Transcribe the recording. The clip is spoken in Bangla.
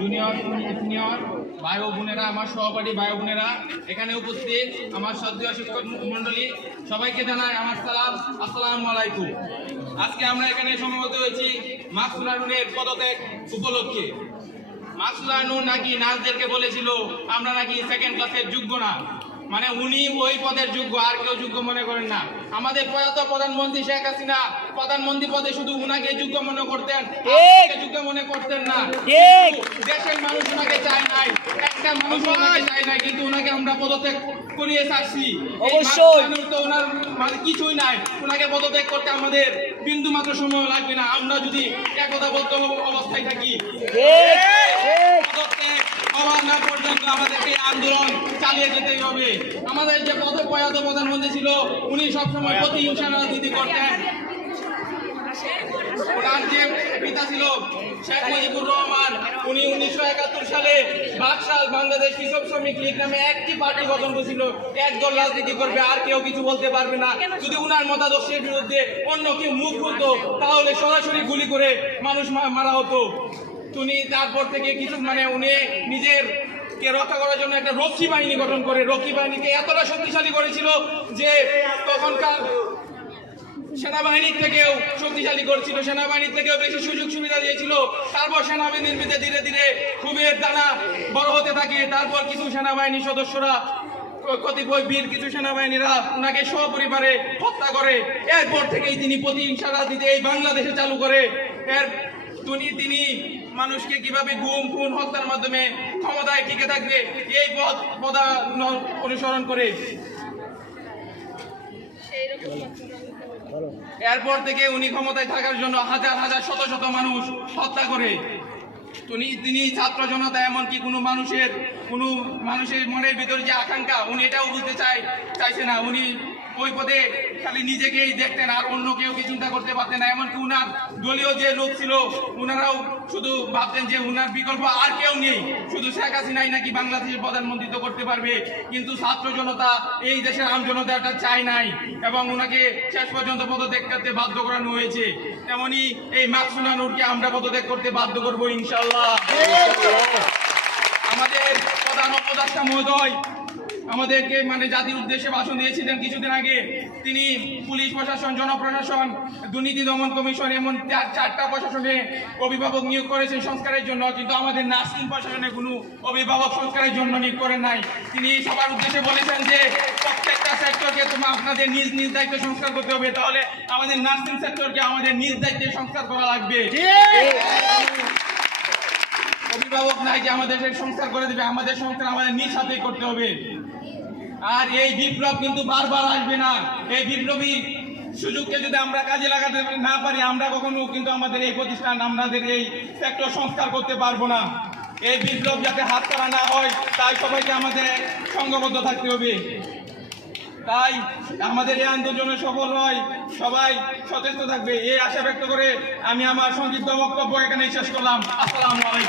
জুনিয়র সিনিয়র ভাই ও বোনেরা, আমার সহপাঠী ভাই ও বোনেরা, এখানে উপস্থিত আমার শ্রদ্ধেয় শিক্ষক মণ্ডলী, সবাইকে জানাই আমার সালাম, আসসালামু আলাইকুম। আজকে আমরা এখানে সমবেত হয়েছি মাকসুদা নূনের পদত্যাগ উপলক্ষে। মাকসুদা নূর নাকি নার্সদেরকে বলেছিল আমরা নাকি সেকেন্ড ক্লাসের যোগ্য না, মানে উনি ওই পদের যোগ্য, আর কেউ যোগ্য মনে করেন না। আমাদের প্রয়াত প্রধানমন্ত্রী শেখ হাসিনা প্রধানমন্ত্রী পদে শুধু উনাকে যোগ্য মনে করতেন, যোগ্য মনে করতেন না। দেশের মানুষ ওনাকে চায় নাই, একটা মানুষ ওনাকে চায় নাই, কিন্তু ওনাকে আমরা পদত্যাগ করিয়ে ছাড়ছি। অবশ্যই তো ওনার মানে কিছুই নাই, ওনাকে পদত্যাগ করতে আমাদের বিন্দু মাত্র সময় লাগবে না, আমরা যদি একতাবদ্ধ অবস্থায় থাকি। না পর্যন্ত আমাদেরকে আন্দোলন চালিয়ে যেতেই হবে। আমাদের যে প্রয়াত প্রধানমন্ত্রী ছিল উনি সবসময় প্রতিহিংসা রাজনীতি করতেন। ওনার যে পিতা ছিল শেখ মুজিবুর রহমান, উনি 1971 সালে বাকশাল বাংলাদেশ কৃষক শ্রমিক লীগ নামে একটি পার্টি গঠন করেছিল। একদল রাজনীতি করবে, আর কেউ কিছু বলতে পারবে না। যদি উনার মতাদর্শের বিরুদ্ধে অন্য কেউ মুখ খুলতো তাহলে সরাসরি গুলি করে মানুষ মারা হতো। উনি তারপর থেকে কিছু মানে উনি নিজের কে রক্ষা করার জন্য একটা রক্ষী বাহিনী গঠন করে রক্ষী বাহিনীকে এতটা শক্তিশালী করেছিল যে তখনকার সেনাবাহিনীর থেকেও শক্তিশালী করেছিল, সেনাবাহিনীর থেকেও বেশি সুযোগ সুবিধা দিয়েছিল। তারপর সেনাবাহিনীর মধ্যে ধীরে ধীরে খুবের দানা বড় হতে থাকে। তারপর কিছু সেনাবাহিনী সদস্যরা, কতিপয় বীর কিছু সেনাবাহিনীরা ওনাকে সপরিবারে হত্যা করে। এরপর থেকেই তিনি প্রতিহিংসা রাজনীতি এই বাংলাদেশে চালু করে। তিনি মানুষকে কিভাবে গুম খুন হত্যার মাধ্যমে ক্ষমতায় টিকে থাকবে এই পথ অনুসরণ করে। এরপর থেকে উনি ক্ষমতায় থাকার জন্য হাজার হাজার শত শত মানুষ হত্যা করে। তিনি ছাত্র জনতা এমনকি কোনো মানুষের মনের ভিতরে যে আকাঙ্ক্ষা উনি এটাও বুঝতে চাইছে না। উনি ওই পদে খালি নিজেকেই দেখতেন, আর অন্য কেউ কি চিন্তা করতে পারতেন না। এমনকি উনার দলীয় যে লোক ছিল উনারাও শুধু ভাবতেন যে উনার বিকল্প আর কেউ নেই, শুধু শেখ হাসিনাই নাকি বাংলাদেশের প্রধানমন্ত্রী করতে পারবে। কিন্তু ছাত্র জনতা, এই দেশের আম জনতা এটা চায় নাই এবং ওনাকে শেষ পর্যন্ত পদত্যাগ করতে বাধ্য করানো হয়েছে। তেমনি এই মাকসুদা নূরকে আমরা পদত্যাগ করতে বাধ্য করবো ইনশাআল্লাহ। আমাদের প্রধান উপদেষ্টা মহোদয় আমাদেরকে মানে জাতির উদ্দেশ্যে ভাষণ দিয়েছিলেন কিছুদিন আগে। তিনি পুলিশ প্রশাসন, জনপ্রশাসন, দুর্নীতি দমন কমিশন এমন 4টা প্রশাসনে অভিভাবক নিয়োগ করেছেন সংস্কারের জন্য, কিন্তু আমাদের নার্সিং প্রশাসনে কোনো অভিভাবক সংস্কারের জন্য নিয়োগ করেন নাই। তিনি সবার উদ্দেশ্যে বলেছেন যে প্রত্যেকটা সেক্টরকে আপনাদের নিজ নিজ দায়িত্বে সংস্কার করতে হবে, তাহলে আমাদের নার্সিং সেক্টরকে আমাদের নিজ দায়িত্বে সংস্কার করা লাগবে। অভিভাবক নাই যে আমাদের সংস্কার করে দেবে, আমাদের সংস্কার আমাদের নিজ হাতেই করতে হবে। আর এই বিপ্লব কিন্তু বারবার আসবে না। এই বিপ্লবী সুযোগকে যদি আমরা কাজে লাগাতে না পারি, আমরা কখনো কিন্তু আমাদের এই প্রতিষ্ঠান, আমাদের এই সেক্টর সংস্কার করতে পারবো না। এই বিপ্লব যাতে হাতছাড়া না হয় তাই সবাইকে আমাদের সংঘবদ্ধ থাকতে হবে। তাই আমাদের এই আন্দোলনে সফল হয় সবাই সচেষ্ট থাকবে এই আশা ব্যক্ত করে আমি আমার সংক্ষিপ্ত বক্তব্য এখানে শেষ করলাম। আসসালামু আলাইকুম।